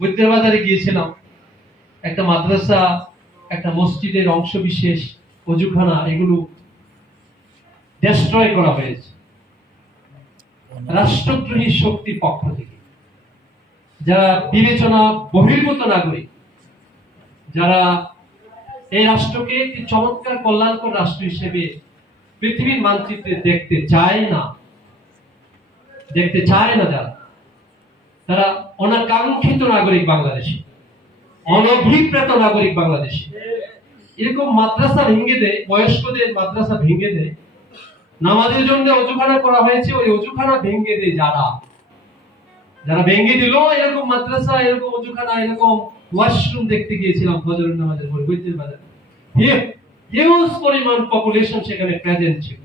বুদ্ধের বাজারে গিয়েছিলাম, একটা মাদ্রাসা, একটা মসজিদের অংশ বিশেষ, অজুখানা, এগুলো ডেস্ট্রয় করা হয়েছে রাষ্ট্রদ্রোহী শক্তির পক্ষ থেকে। যারা বিবেচনা বহির্ভূত নাগরিক, যারা এই রাষ্ট্রকে একটি চমৎকার কল্যাণকর রাষ্ট্র হিসেবে পৃথিবীর মানচিত্রে দেখতে চায় না, যারা তারা অনাকাঙ্ক্ষিত নাগরিক বাংলাদেশে, অনভিপ্রেত নাগরিক বাংলাদেশে, এরকম মাদ্রাসা ভেঙে দেয়, বয়স্কদের মাদ্রাসা ভেঙে দেয়, নামাজের জন্য অজুখানা করা হয়েছে, ওই অজুখানা ভেঙে দেয় যারা ভেঙে দিল এরকম মাদ্রাসা, এরকম অজুখানা, এরকম ওয়াশরুম দেখতে গিয়েছিলাম ফজরের নামাজের পরে বুদ্ধের বাজারে। হিউজ পরিমাণ পপুলেশন সেখানে প্রেজেন্ট ছিল।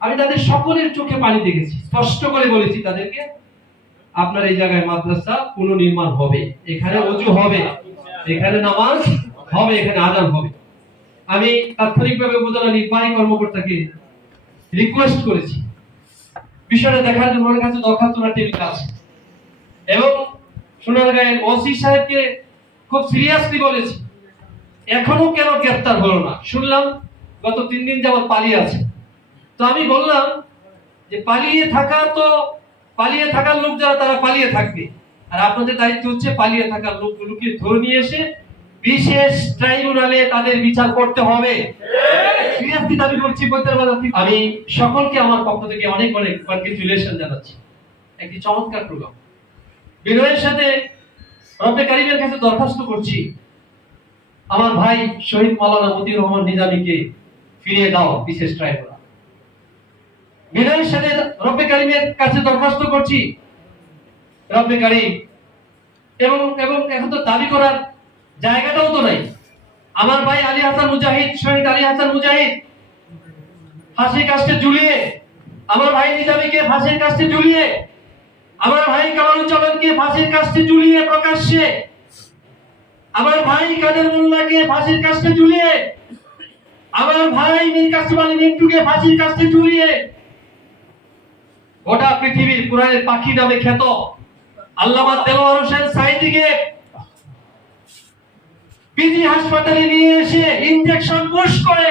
আমি তাদের সকলের চোখে পানি দেখেছি, স্পষ্ট করে বলেছি তাদেরকে, আপনার এই জায়গায় মাদ্রাসা পুনর্নির্মাণ হবে, এখানে ওযু হবে, এখানে নামাজ হবে, এখানে আযান হবে। আমি তাৎক্ষণিকভাবে উপজেলা নির্বাহী কর্মকর্তাকে রিকোয়েস্ট করেছি বিষয়টা দেখার জন্য, ওর কাছে দরখাস্ত টেবিল আছে, এবং সোনারগাঁয়ের ওসি সাহেবকে খুব সিরিয়াসলি বলেছি, এখনো কেন গ্রেফতার হলো না? শুনলাম গত 3 দিন যাবত পালিয়ে আছে। তো আমি বললাম যে পালিয়ে থাকার লোক যারা, তারা পালিয়ে থাকবে, আর আপনাদের দায়িত্ব হচ্ছে পালিয়ে থাকার লোকগুলোকে ধরে নিয়ে এসে বিশেষ ট্রাইব্যুনালে তাদের বিচার করতে হবে। সিরিয়াসলি দাবি করছি। আমি সকলকে আমার পক্ষ থেকে অনেক অনেক কনগ্রাচুলেশন জানাচ্ছি। একটি চমৎকার প্রোগ্রাম। বিনয়ের সাথে রব্বে কারিমের কাছে দরখাস্ত করছি, আমার ভাই শহীদ মাওলানা মতিউর রহমান নিজামীকে ফিরিয়ে দাও বিশেষ ট্রাইব্যুনাল। বিনয়ের সাথে রব্বে কারিমের কাছে দরখাস্ত করছি, রব্বে কারিম, এবং এখন তো দাবি করার জায়গাটাও তো নাই। আমার ভাই আলী হাসান মুজাহিদ, শহীদ আলী হাসান মুজাহিদ ফাঁসির কাস্টে ঝুলিয়ে, আমার ভাই নিজামীকে ফাঁসির কাস্টে ঝুলিয়ে, আমার ভাই কামারুজ্জামানকে ফাঁসির কাস্টে ঝুলিয়ে প্রকাশ্যে, আমার ভাই কাদের মোল্লাকে ফাঁসির কাস্টে ঝুলিয়ে, আমার ভাই মীর কাসিম আলী মিন্টুকে ফাঁসির কাস্টে ঝুলিয়ে, গোটা পৃথিবীর কোরআনের পাখি নামে খ্যাত আল্লামা দেলোয়ার হোসেন সাঈদীকে পিজি হাসপাতালে নিয়ে এসে ইনজেকশন পুশ করে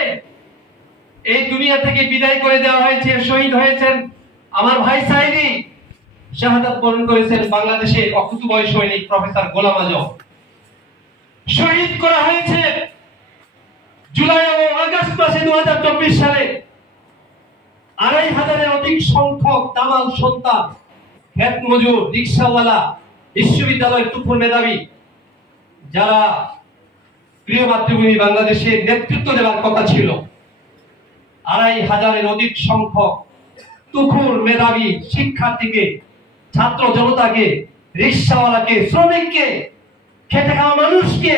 এই দুনিয়া থেকে বিদায় করে দেওয়া হয়েছে। শহীদ হয়েছেন আমার ভাই সাঈদী, শাহাদাত বরণ করেছেন বাংলাদেশের অকুতোভয় সৈনিক প্রফেসর গোলাম আজম। শহীদ করা হয়েছে জুলাই ও আগস্ট মাসে 2024 সালে 2500-এর অধিক সংখ্যক দামাল সন্তান, খেত মজুর, রিকশাওয়ালা, বিশ্ববিদ্যালয়ের তুখুর মেধাবী, যারা প্রিয় মাতৃভূমি বাংলাদেশের নেতৃত্ব দেওয়ার কথা ছিল, 2500-এর অধিক সংখ্যক তুখুর মেধাবী শিক্ষার্থীকে, ছাত্র জনতাকে, রিকশাওয়ালাকে, শ্রমিককে, খেটে খাওয়া মানুষকে,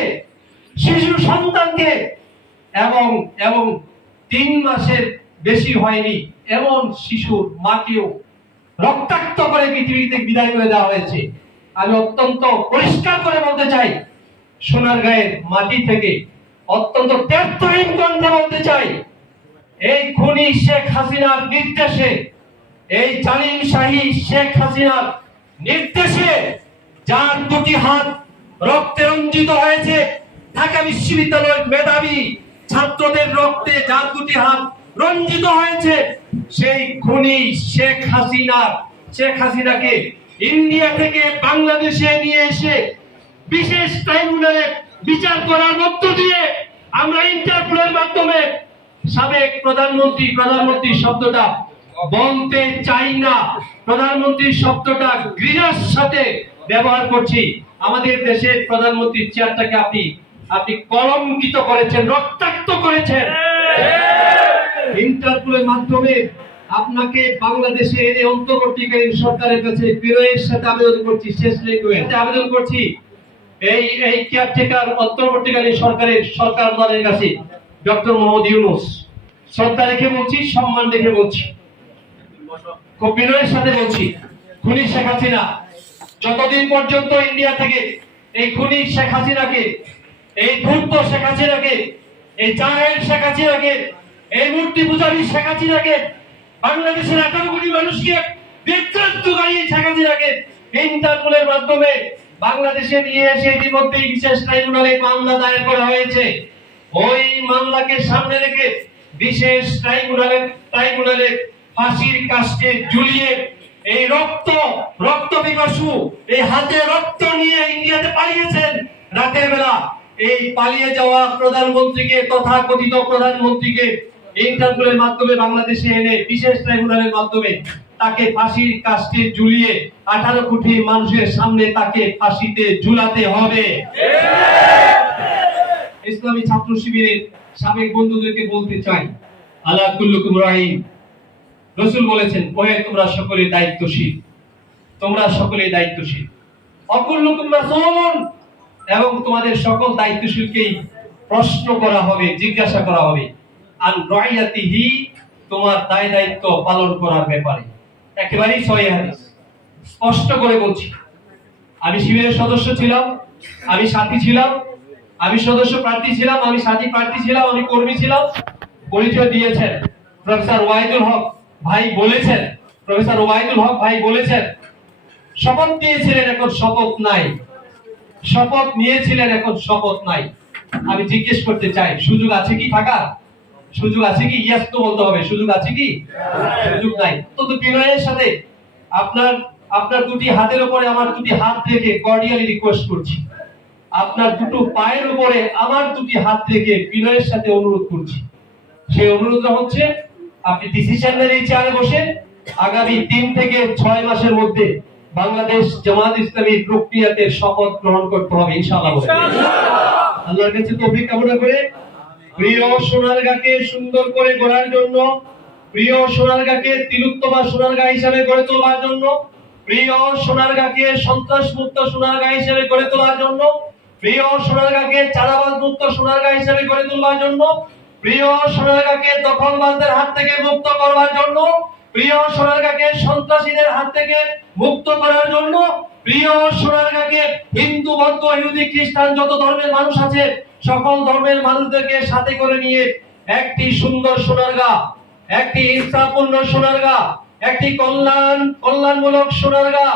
শিশু সন্তানকে, এবং 3 মাসের বেশি হয়নি এমন শিশুর মাকেও রক্তাক্ত করে পৃথিবীতে বিদায় করে দেওয়া হয়েছে। আমি অত্যন্ত পরিষ্কার করে বলতে চাই, সোনারগাঁয়ের মাটি থেকে অত্যন্ত ত্যাগহীন কণ্ঠে বলতে চাই, এই খুনি শেখ হাসিনার নির্দেশে, এই জালিম শাহী শেখ হাসিনার নির্দেশে যার 2টি হাত রক্তে রঞ্জিত হয়েছে, ঢাকা বিশ্ববিদ্যালয়ের মেধাবী ছাত্রদের রক্তে যার 2টি হাত রঞ্জিত হয়েছে, সেই খুনি শেখ হাসিনাকে ইন্ডিয়া থেকে বাংলাদেশে নিয়ে এসে বিশেষ ট্রাইব্যুনালে বিচার করার মধ্য দিয়ে আমরা ইন্টারপোলের মাধ্যমে সাবেক প্রধানমন্ত্রী শব্দটা বলতে চাই না, প্রধানমন্ত্রী শব্দটা ঘৃণার সাথে ব্যবহার করছি। আমাদের দেশের প্রধানমন্ত্রীর চেয়ারটাকে আপনি কলঙ্কিত করেছেন, রক্তাক্ত করেছেন। ইন্টারপোলের মাধ্যমে আপনাকে বাংলাদেশে এনে অন্তর্বর্তীকালীন সরকারের কাছে বিনয়ের সাথে আবেদন করছি, শেষ লেখে আবেদন করছি, এই কেয়ারটেকার অন্তর্বর্তীকালীন সরকার দলের কাছে ডক্টর মোহাম্মদ ইউনূস, শ্রদ্ধা রেখে বলছি, সম্মান রেখে বলছি, খুব বিনয়ের সাথে বলছি, খুনি শেখ হাসিনা যতদিন পর্যন্ত ইন্ডিয়া থেকে এই খুনি শেখ হাসিনাকে, এই ধূর্ত শেখ হাসিনাকে, এই জাহেল শেখ হাসিনাকে, এই মূর্তি পূজারী শেখ হাসিনাকে, বাংলাদেশের 18 কোটি মানুষকে বিভ্রান্ত করিয়ে শেখ হাসিনাকে ইন্টারপোলের মাধ্যমে বাংলাদেশে নিয়ে এসে ইতিমধ্যেই বিশেষ ট্রাইব্যুনালে মামলা দায়ের করা হয়েছে। ওই মামলাকে সামনে রেখে বিশেষ ট্রাইব্যুনালে ফাঁসির কাস্টে ঝুলিয়ে এই রক্ত পিপাসু এই হাতে রক্ত নিয়ে ইন্ডিয়াতে পালিয়েছেন রাতের বেলা। এই পালিয়ে যাওয়া প্রধানমন্ত্রীকে, তথাকথিত প্রধানমন্ত্রীকে ইন্টারপোলের মাধ্যমে বাংলাদেশে এনে বিশেষ ট্রাইব্যুনালের মাধ্যমে তাকে ফাঁসির কাস্টে ঝুলিয়ে 18 কোটি মানুষের সামনে তাকে ফাঁসিতে ঝুলাতে হবে। ইসলামী ছাত্র শিবিরের সাবেক বন্ধুদেরকে বলতে চাই, আলা কুল্লুকুম রাইন। রাসূল বলেছেন, ওহে তোমরা সকলে দায়িত্বশীল, তোমরা সকলে দায়িত্বশীল। অকুল্লুকুম রাসূলুন, এবং তোমাদের সকল দায়িত্বশীলকেই প্রশ্ন করা হবে, জিজ্ঞাসা করা হবে আন রাইয়াতিহি, তোমার দায় দায়িত্ব পালন করার ব্যাপারে। একেবারেই সহিহ হাদিস, স্পষ্ট করে বলছি। আমি শিবিরের সদস্য ছিলাম, আমি সাথী ছিলাম, আমি সদস্য প্রার্থী ছিলাম, আমি সাথী প্রার্থী ছিলাম, আমি কর্মী ছিলাম। পরিচয় দিয়েছেন প্রফেসর ওয়াহিদুল হক ভাই বলেছেন, প্রফেসর ওয়াহিদুল হক ভাই বলেছেন শপথ নিয়েছিলেন, এখন শপথ নাই, শপথ নিয়েছিলেন, এখন শপথ নাই। আমি জিজ্ঞেস করতে চাই, সুযোগ আছে কি থাকার? সুযোগ আছে কি? ইয়েস তো বলতে হবে। সুযোগ আছে কি? সুযোগ নাই। তো বিনয়ের সাথে আপনার দুটি হাতের উপরে আমার দুটি হাত রেখে কর্ডিয়ালি রিকোয়েস্ট করছি, আপনার দুটো পায়ের উপরে আমার দুটি হাত রেখে বিনয়ের সাথে অনুরোধ করছি। সেই অনুরোধটা হচ্ছে, আপনি ডিসিশনের এই চেয়ারে বসে আগামী 3 থেকে 6 মাসের মধ্যে বাংলাদেশ জামাত ইসলামী প্রক্রিয়াতে শপথ গ্রহণ করতে হবে ইনশাআল্লাহ। আল্লাহর কাছে তৌফিক কামনা করে প্রিয় সোনারগাঁকে সুন্দর করে গড়ার জন্য, প্রিয় সোনারগাঁকে তিলোত্তমা সোনারগাঁ হিসেবে গড়ে তোলার জন্য, প্রিয় সোনারগাঁকে সন্ত্রাস মুক্ত সোনারগাঁ হিসেবে গড়ে তোলার জন্য, প্রিয় সোনারগাঁকে চাঁদাবাজ মুক্ত সোনারগাঁ হিসেবে গড়ে তোলার জন্য, প্রিয় সোনারগাঁকে দখলবাজদের হাত থেকে মুক্ত করবার জন্য, প্রিয় সোনারগাঁকে সন্ত্রাসীদের হাত থেকে মুক্ত করার জন্য, প্রিয় সোনারগাঁকে হিন্দু, বৌদ্ধ, ইহুদি, খ্রিস্টান যত ধর্মের মানুষ আছে সকল ধর্মের মানুষদেরকে সাথে করে নিয়ে একটি সুন্দর সোনারগাঁ, একটি ইনসাফপূর্ণ সোনারগাঁ, একটি কল্যাণমূলক সোনারগাঁ,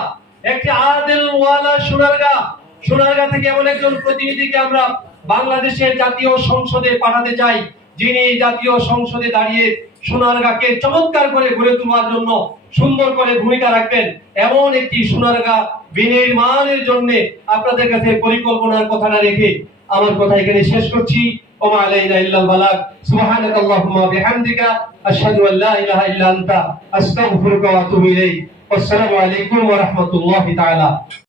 একটি আদিল ওয়ালা সোনারগাঁ। সোনারগাঁ থেকে এমন একজন প্রতিনিধিকে আমরা বাংলাদেশের জাতীয় সংসদে পাঠাতে চাই, যিনি জাতীয় সংসদে দাঁড়িয়ে সোনারগাঁকে চমৎকার করে গড়ে তোলার জন্য সুন্দর করে ভূমিকা রাখবেন। এমন একটি সোনারগাঁ বিনির্মাণের জন্য আপনাদের কাছে পরিকল্পনার কথাটা রেখে আমার কথা এখানে শেষ করছি। ওমা আলাইনা ইল্লাল বালাগ। সুবহানাকাল্লাহুম্মা বিহামদিকা আশহাদু আল্লা ইলাহা ইল্লা আনতা আস্তাগফিরুকা ওয়া আতুবু ইলাইক। আসসালামু আলাইকুম ওয়া রাহমাতুল্লাহি তাআলা।